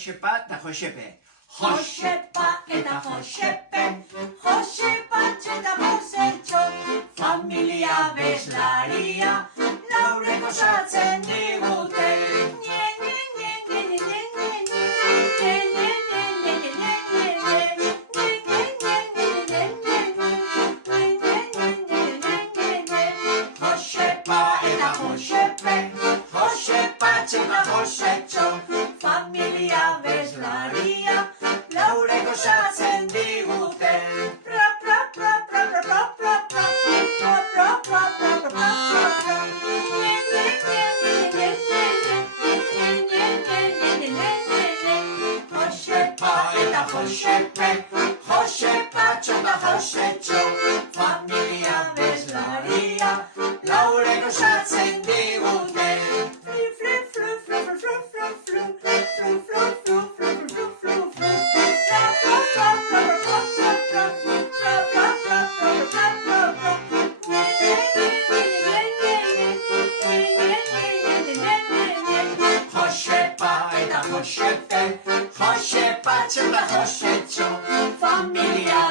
חושפה את החושפה. Joseba eta Josepe, Josepatxe eta Josetxo, familia beslaria, laurek osatzen digute. Nye, nye, nye, nye, nye, nye, nye, nye, nye, nye, nye, nye, nye, Joseba eta Josepe, Josepatxe eta Josetxo, familia beslaria, laurek osatzen digute. Pra, pra, pra, pra, pra, pra, pra, pra, pra, pra, pra, pra, pra, pra, pra. Nye, nye, nye, nye, nye, nye, nye, nye, nye, nye, nye, Joseba eta Josepe, Josepatxo eta Josetxo, familia beslaria, laurek osatzen digute. Flu, flu, flu, flu, flu, flu, flu, flu, flu, flu, flu, flu, flu, flu, Joseba eta Josepe, Josepatxe eta Josetxo, familia